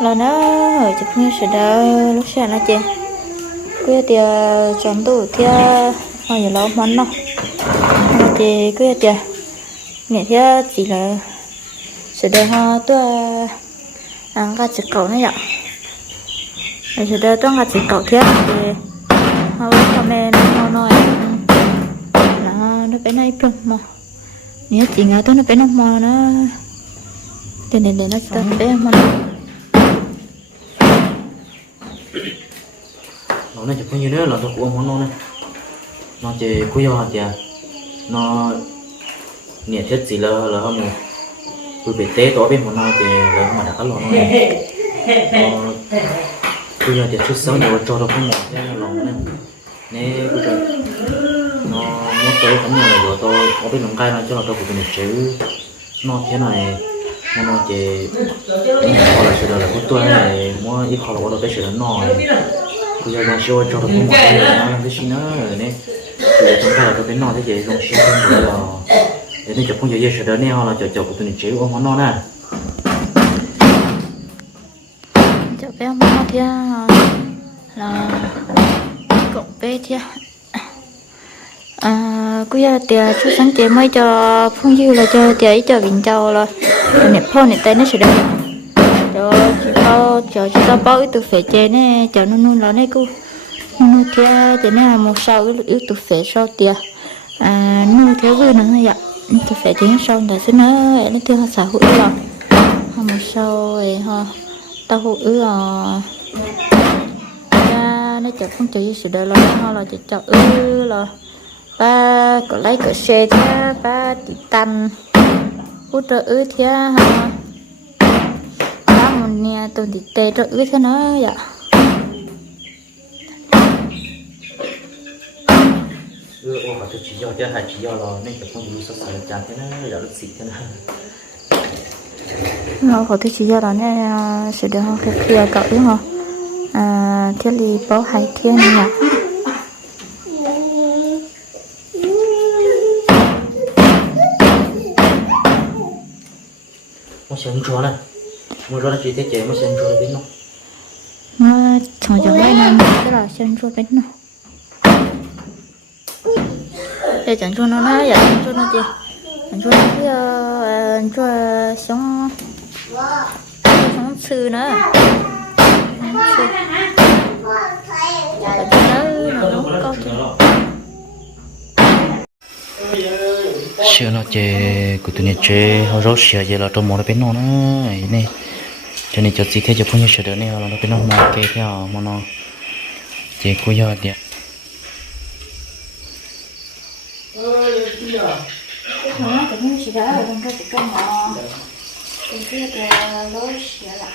là nó ở chụp như sẽ đỡ lúc sáng là chị cứ thì chọn đủ thì họ giờ lo món nào mà chị cứ thì nghĩ thì chỉ là sẽ đỡ họ tôi ăn cái chỉ cầu này ạ để sẽ đỡ trong cái chỉ cầu thì họ mẹ nó nói là nó phải nay phương mà. Nếu chị ngờ tôi nó phải nó mò nó cho nên để nó cho nó bé mà nó này chụp như nữa là tôi cũng muốn nó này. Nó chỉ cúi giờ thì à. nó nhiệt chất gì là là không tôi bị té đó bên một nó thì là mà đã cắt lò nó này. Cúi cuối giờ thì chút sớm rồi cho nó không mỏ thế là lò này. Nè nó nó muốn tới cũng như là vừa tôi. Có biết lòng cay nó cho là tôi cũng được chữ nó thế này nó nó chỉ họ là sự là của tôi này mua ít họ là của tôi cái sự nó bây giờ nó show cho nó cũng một cái nó cái gì nữa rồi nè bây giờ chúng ta là tôi đến nó thế gì trong show không được rồi để nên chụp không giờ giờ sự đó nè họ là chụp chụp của tôi chữ ôm nó nó nè cho bé mò thì là cộng bé thì à cứ giờ thì à, chú sáng chị mới cho phong dư là cho chị cho bình châu rồi rồi nè phong nè tay nó sẽ đây cho chị cho cho chị tao bao từ phế chế nè, cho nó nuôi nó nè cô nó nuôi thì nè một sau yếu từ phế sau thì à nuôi theo vừa nữa vậy từ phế chế sau là à. sẽ nó nó thương xã hội rồi một sau rồi ha tao hữu ư rồi ra nó chợ không chỉ sự đời lo ho là chỉ chợ ư rồi ba có lấy cái xe thế ba thì tan hút trợ ư thế ha ba một nhà tôi thì tê trợ ư thế nó vậy. Ừ ô mà tôi chỉ do chứ hay chỉ do là nên chụp không dùng sắp sửa chán thế nó là lúc xịt thế này nó có thể chỉ do đó nên đời ho cái kia cậu đúng không? À thiết lý bảo hay thiên nhỉ cho này mua cho nó chỉ thế chế nó sẽ cho đến nó nó thằng cháu đây nó cái là cho bên nó để chẳng cho nó nó giờ chẳng cho nó gì chẳng cho nó cái ờ, cho sống sống sư nữa. Sống sư. Cho nó nó có cái nó chế của tụi này chế họ rót sữa giờ là trong món nó bên nó nữa. Này cho nên cho chị thấy cho phong như sửa được này là nó bên nó mò kê theo mà nó chế của giờ đi nó. Cũng chỉ đó rồi ờ, cái cái mỏ cái cái cái lối xỉa là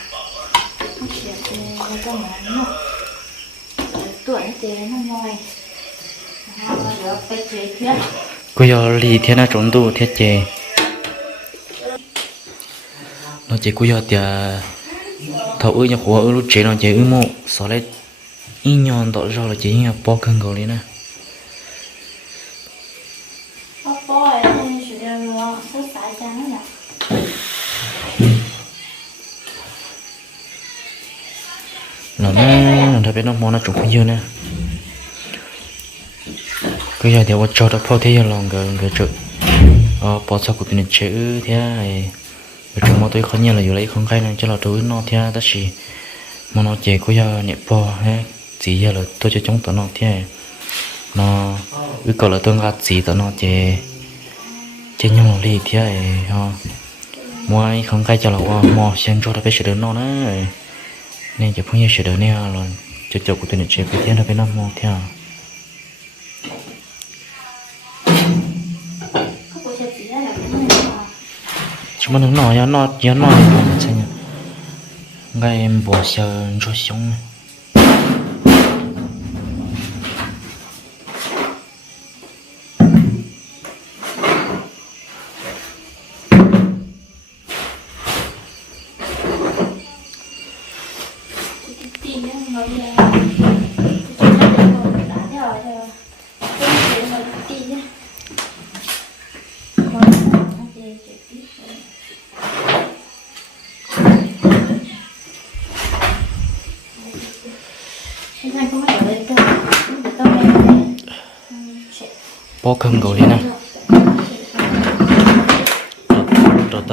nó cái tuổi thì nó mồi rồi phải chế kia của giờ lì thế nào trốn tụ thế chế nó chế của giờ thì thầu ư nhà của ư lúc chế nó chế ư mộ. Sau đấy in nhon đó rồi là chế nhà bỏ cân cầu đi nè nó chỉ nó nó nè nó mò nó trúng dư nè cứ giờ thì tôi cho nó phô thế giờ lòng cái cái chữ ờ bỏ sau của tụi chữ thế à, này cái chúng mà tôi không nhận là dù lấy không khai nên cho là tôi nó thế à, đó chỉ mà nó chỉ có giờ nhẹ bỏ ha chỉ giờ là tôi cho chúng tao nó thế à. nó cái cầu là tôi ngắt chỉ tao nó chỉ chỉ nhau một ly thế này ha ờ, mua không khai cho là qua mò xem cho nó biết sự đến nó đấy, nên chỉ không như sự được nè là cho cho của tôi tụi trẻ cái thế nó phải năm mò theo à. Mà nó nói nhá nói, nó nói thì mình sẽ nhá ngay em bỏ xe cho xong Thank nhá bó khăn gọi đi nè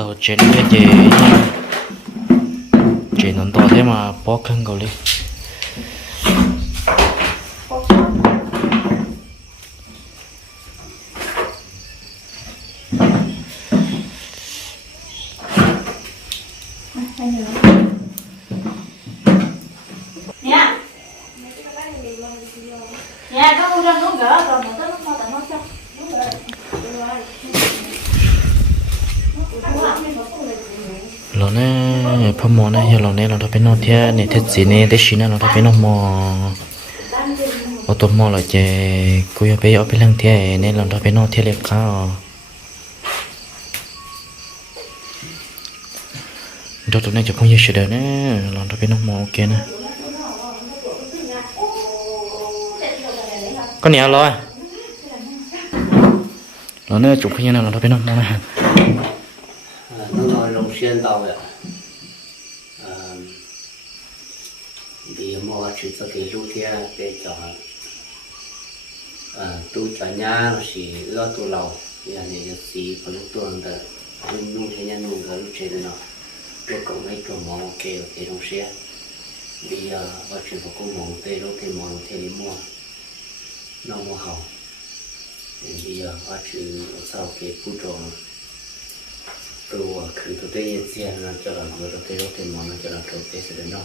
rồi chén cái chế chế nó to thế mà bó khăn lên đi. Nha. Nha, don't go, don't, nước พมอนะยฮาเราเนี่ยเราทำไปนอเที่ยเนี่ยเทศสีเนี่ยเทชินะเราทำไปนอกมอเอาตัวมอเราเจกูอยากไปเอาไปเรื่องเที่ยเนี่ยเราทำไปนอเที่ยเล็กข้าวดอกตัวนี้จะพงเยอะเฉยเด้อนะเราทำไปนอกมโอเคนะก็เหนียวร้อยเราเนี่ยจุกขึ้นยังเราทำไปนอกมนะเราลงเชียนเตาเลย vì mua chỉ cho cái lúc kia để cho à, tu cho nhà nó chỉ lo tu lâu giờ này giờ chỉ có lúc tuần đó nhưng nung thế nhà nung cái lúc trên nó lúc cậu mấy cậu mò ok ok rồng xe bây giờ và chỉ có cũng mong tê lúc thì mong thế đi mua nó mua hậu bây giờ và chỉ sau cái phụ tròn rồi cứ tôi thấy xe nó cho là người tôi thấy cái món nó cho là tôi thấy sẽ đến đâu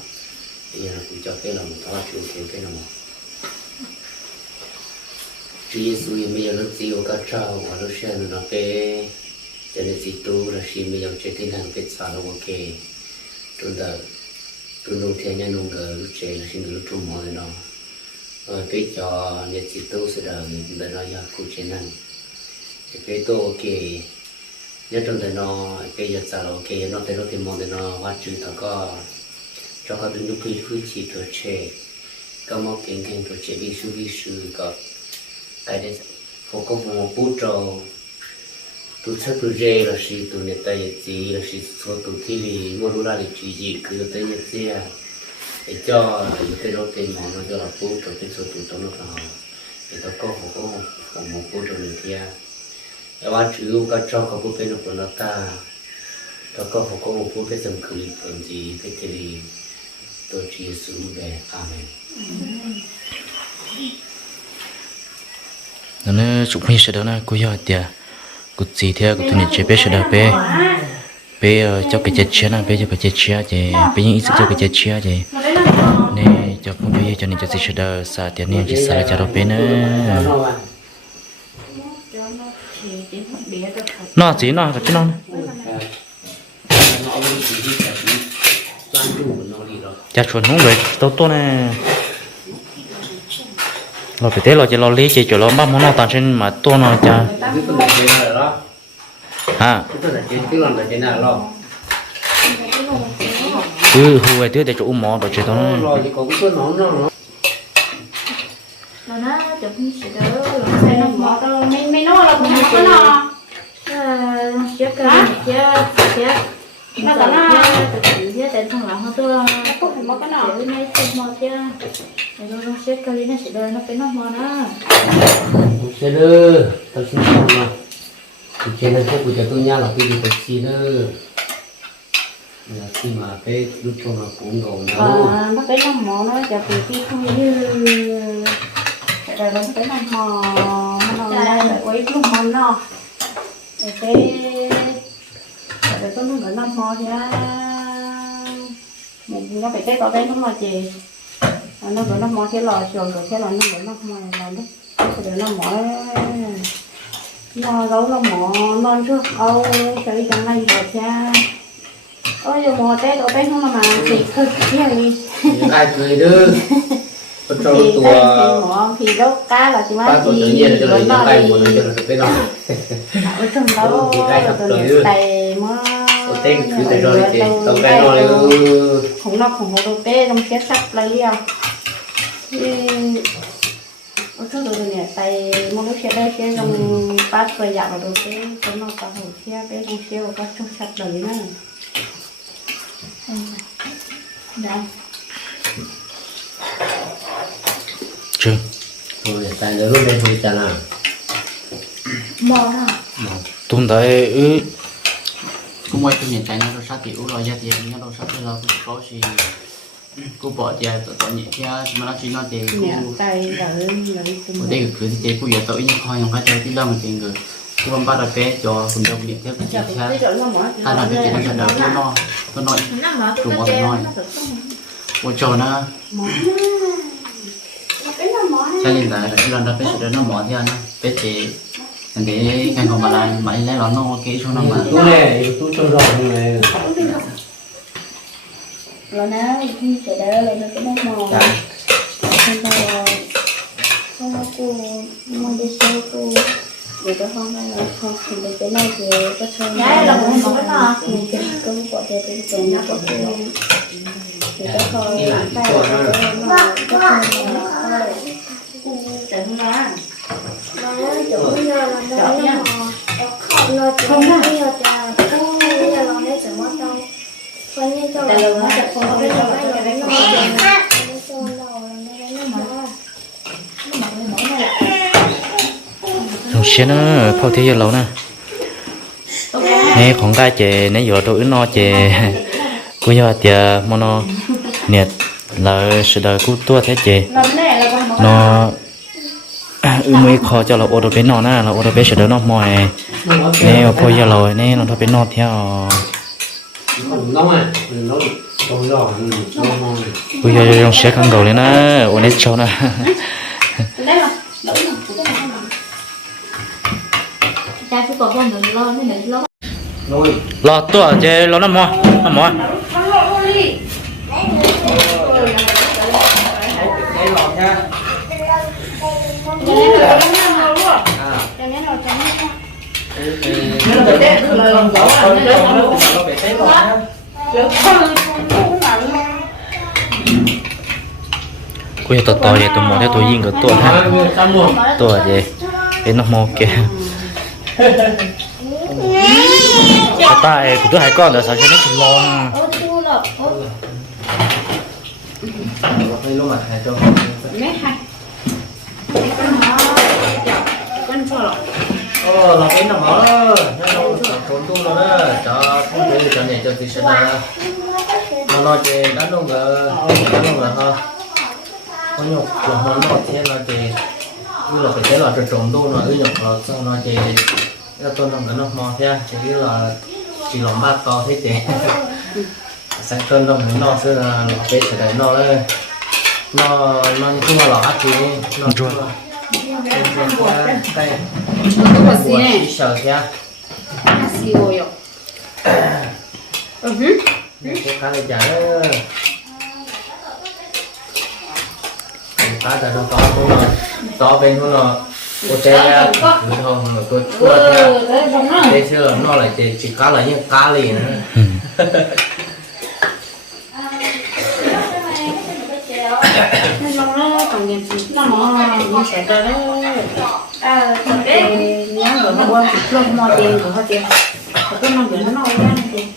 bây giờ cũng cho cái là một thoa chịu cái cái nào chỉ suy bây giờ nó chịu cả trâu và nó sẽ nó cái cho nên chỉ tu là chỉ bây giờ chỉ tin hàng cái sao nó ok. Chúng ta tu nông thiên nhân nông cái lúc chơi là xin lúc trung mồi nó. Rồi cái cho nên chỉ tu sẽ là để nó ra cụ chế năng cái tu ok. Nhất trong đời nó, cái giờ sao ok, nó thấy nó tìm mong nó phát triển thằng có cho họ đừng lúc phu chỉ tổ chế có một kinh kinh tổ chế đi sư đi sư có cái đấy phố có một bút trâu tu chắc tu dễ là sĩ tu nhật tay gì là sĩ số tu thi li mua đồ ra để chỉ gì cứ tới nhật xe để cho cái đó tiền mong nó cho là bút trâu cái số tu trong nó họ để tao có phố có một bút trâu này kia và chủ có cho có bút bên của nó ta nó có có một bút cái dòng khử phần gì cái thì tôi chỉ xuống về amen nó chụp hình sẽ đó nè cô yêu tiệt cô gì thế cô tụi này chế bé sẽ đó bé bé cho cái chết chia nè bé cho cái chết chia thì bé những ít cho cái chết chia thì nè cho con bé cho nên cho gì sẽ đó sa tiền nè chỉ sa là cho đó bé nữa nó chỉ nó cái chứ nó cha chuẩn không vậy tao tôi nè lo phải thế lo chỉ lo lý chỉ chỗ lo bắt món nó tàn trên mà tôi nó cha ha ừ hùa vậy thế để chỗ mỏ đồ chơi tao nó Rồi nó chụp đó. Rồi nó mò tao mấy mấy nó là cũng không có nó. Chết cái này chết chết. Nó có nó. Chết tại thằng lão nó tôi. Nó cũng không có nó. Cái này chết mò chết. Rồi nó chết cái này nó sẽ đời nó phải nó mò nó. sẽ đưa tao xin xong mà trên này của cho tôi nha là cái gì phải xin là khi mà cái lúc cho nó cũng gồm nó Và nó cái nó mò nó chả phải đi không như rồi nó cái nó mò nó là quấy lúc mò nó cái rồi có nó nó mò ra mình nó phải cái có cái nó mò Rồi nó gọi nó mò cái lò chuồng rồi cái lò nó gọi nó mò lò đó rồi nó mò nó gấu nó mò non trước âu chơi chẳng hay rồi cha ôi giờ mò té đồ té không mà thì thôi cái này cái cười đưa? Thì tay thì mỏ thì đốt cá là ba má của tự chỉ nhiên cho vẫn nó nó tay đi một nó cho nó cái đó ở trong đó Thì tay rồi thật tôi tự nhận tay mà có tên cứ tay rồi thì tao cái nó là không nó không có đồ té trong cái sắt lấy à. Ở trong đó tôi nhận tay mà lúc xe đây xe trong bát rồi dạo đồ té có nó có hồ xe té trong xe và có trong sắt lấy nữa đây. Chưa. Rồi tay nó lúc đây thôi chả nào mò ha tung tới ư cũng quay từ miền tây nó sát thì u rồi ra thì nó đâu sát là có gì cô bỏ tiền tụi nhẹ kia mà nó chỉ nói tiền cô ở đây cứ thì tiền cô giờ tới nhưng coi không phải chơi tí lâu mà tiền người cô không bắt được bé cho cùng đồng điện theo cái chuyện khác. ta làm cái chuyện nó đầu nó nó nói nó mở Đúng rồi, nói. cô cho nó cho nên là cái lần đó bé sẽ nó bỏ theo nó bé thằng cái cái còn mà lại mấy lấy nó nó cái số nó mà. Tôi này tôi cho rõ này rồi nó đi sẽ đỡ lại nó cái nó mò không bao không có cô mua đi xe cô. Để có không hay là không thì để cái này thì có chơi Dạ, là một một cái nọ. thì cái cô bỏ tiền cái tiền nó có cô. Thì có thôi tay là cái nó có chơi nó đừng ra mà nó chủ nó là nó nó nó chỉ nó bây giờ là cũng bây giờ là nó chỉ mất đâu còn như cho là nó chỉ không bây giờ bây giờ nó nó chỉ nó cho đầu là nó nó mở nó xe nó phao thế giờ lâu nè nè khoảng cái chè nè giờ tôi nó chè cô giờ chè mà nó nhiệt là sự đời của tôi thế chè nó ư mới khó cho là ô tô bên nó nè là ô tô bên sẽ đỡ nó mỏi nè phao giờ lâu nè nó thôi bên nó theo nóng à nóng tôi rõ nóng nóng cô giờ trong xe khăn cầu lên nè ô nè cháu nè cha cứ còn con đừng lo cái đừng lo nôi lo tôi chè lo nó mỏi nó mỏi đây lọt nha cô giờ to to vậy tôi muốn theo tôi yên cái tôi ha tôi vậy bên nó mò kìa cái tay của tôi hai con rồi sao cho nó chỉ lo mấy hai cho ờ là cái nó mở nó trốn tu nó đó cho không biết cho này cho thì sẽ là nó nói đánh luôn rồi. Đánh luôn rồi ha có nhục rồi nó nói thế là chị như là phải thế là trộn tu nó ư nhục là xong nó chị cái tôi nó nó mò thế chỉ là chỉ lòng ba to thế chị sáng cơn đâu nó sẽ là nó sẽ đấy nó đấy nó nó không là lọt thì nó. Tôi có gì này sợ thế xì rồi ừ cái khá là chả khá là nó to luôn rồi to bên luôn rồi cô té không mà cô chua thế thế xưa nó lại chỉ chỉ cá là những cá liền nữa nó nó còn nhìn nó sẽ tới đó à Ê, rồi nó qua luôn mò tiền của họ tiền cái nó bị nó nói ra tiền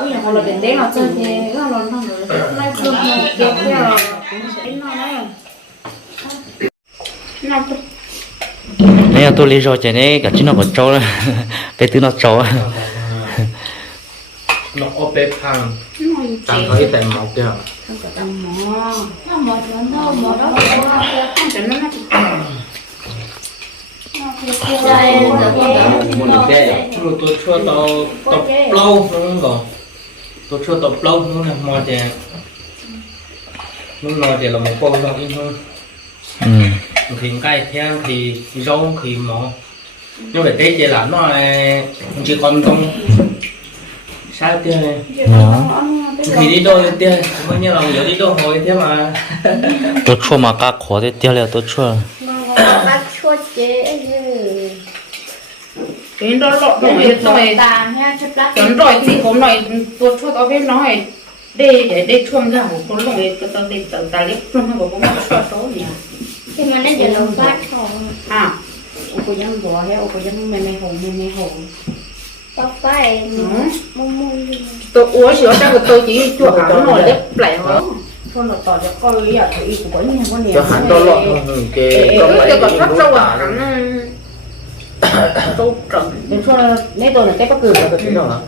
bây giờ họ là tiền đấy mà chơi thì nó là nó rồi lấy luôn mò tiền theo cũng sẽ nó đấy nó nè tôi lấy rồi chè nè cả chúng nó còn trâu bé tứ nó trâu nó ốp bếp hàng nó tăng thấy tại màu kia không có tầm mò nó một nó một đó không cho nó nó đây một cái rồi tôi chua tàu tàu lâu luôn rồi tôi chua tàu lâu luôn là mò chè lúc nào chè là một con rau in hơn ừ thì cái theo thì rau thì mò nhưng mà tế chè là nó chỉ còn trong sao kia này thì đi đâu tiền bao nhiêu lòng giờ đi đâu hồi thế mà. Tôi chua mà cá khó thế tiêu là tôi chua. Bắt chua chế cái đó ha chất lát. Chuẩn rồi thì hôm nay tôi cho tao biết nói để để để chuông ra một con lồng cái tao để tao ta lấy chuông ra một con cho số nhỉ. Thì mà nó chỉ là phát không à. Ô cô dân bò hay ô cô dân mẹ mẹ hồng mẹ mẹ hồng tóc phải mông mông tôi uống sữa cho tôi chỉ chuột áo nồi lép lại hơn con là tỏ cho con ý à thì của những con này cho hắn đó lọt cái cái trong cái còn rất sâu à đâu trồng đến cho nên tôi là cái bắt cử là cái Thế nào hả?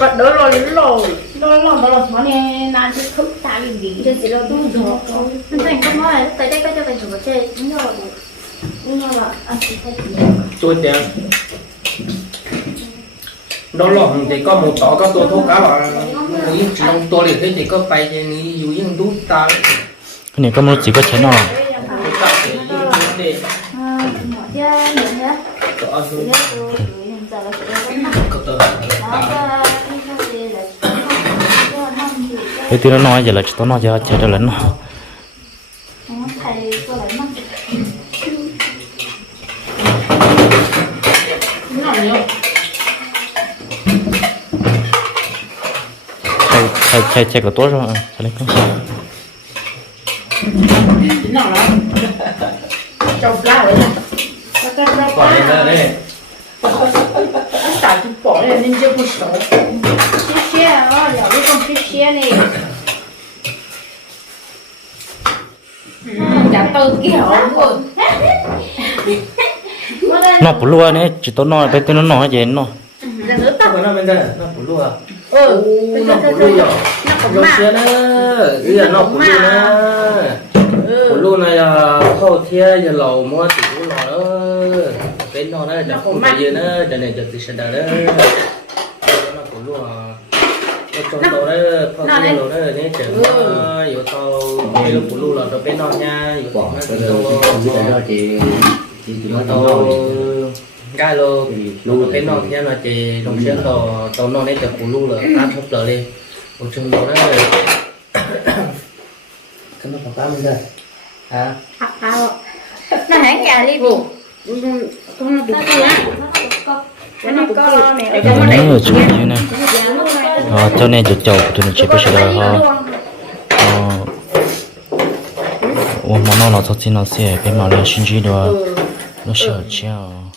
bắt đỡ rồi đến rồi đó là đó là nó này nan chứ không ta gì gì? Chứ chỉ là tu rồi Mình thành công rồi, tới đây có cho mình thử chơi, đúng rồi. Nhưng mà anh chỉ phải Tôi tiền đó là thì có một tỏ có tôi thô cá là nếu chỉ trong tôi thì thế thì có phải thì nghĩ dù những đút ta. Cái này có một chỉ có chén nào? Ta thì những vấn đề À, nhỏ chưa, nhiều nữa. có Thì hơn đấy, tôi gửi hiện giờ là chị đã có mặt. có tờ Đó, và đi theo thì là chị có năm thì có- cái tiếng nó nói giờ là chỉ tôi nói giờ chơi cho lớn nó Nó thầy cô lấy mắt. nó là nhiều chơi chơi chơi chơi có tốt rồi chơi lấy không chính nào đó trồng lá đấy nó cái nó còn đây là đây tại chúng bỏ lên nên chưa có sổ Chia chia, ó, liệu đi con chia chia này. chả tư kiểu luôn nó bự luôn này chỉ tôi nói bên tôi nó nói gì nó là nữa tao nó bên đây nó bự luôn à ừ nó bự luôn rồi nó cũng rồi mà xe nó cái là nó bự luôn á bự luôn này là khâu thia giờ lầu mua thì cũng lò đó bên nó đó chẳng không phải gì nữa cho nên cho thì sẽ đỡ đó nó bự luôn à nó trong đó đó khâu thia lầu đó này chẳng có yếu tao cái lúc bự luôn là nó bên nó nha yếu tao nó bây thì giờ tao không biết là chị chị chị nói tao tao cá lô nó cái non thế nó chỉ đồng xe tò tò non đấy chở củ lu là tám chục lợ đi một chung đó đấy cái nó còn tám lên đây hả? Nó hãng gà đi vụ con nó bụng á nó là chủ như này. Họ ờ, cho nên chụp chầu cho nên chụp cái đó họ ủa mà nó là thật thì nó sẽ cái mà là sinh chi đó à? nó sợ chưa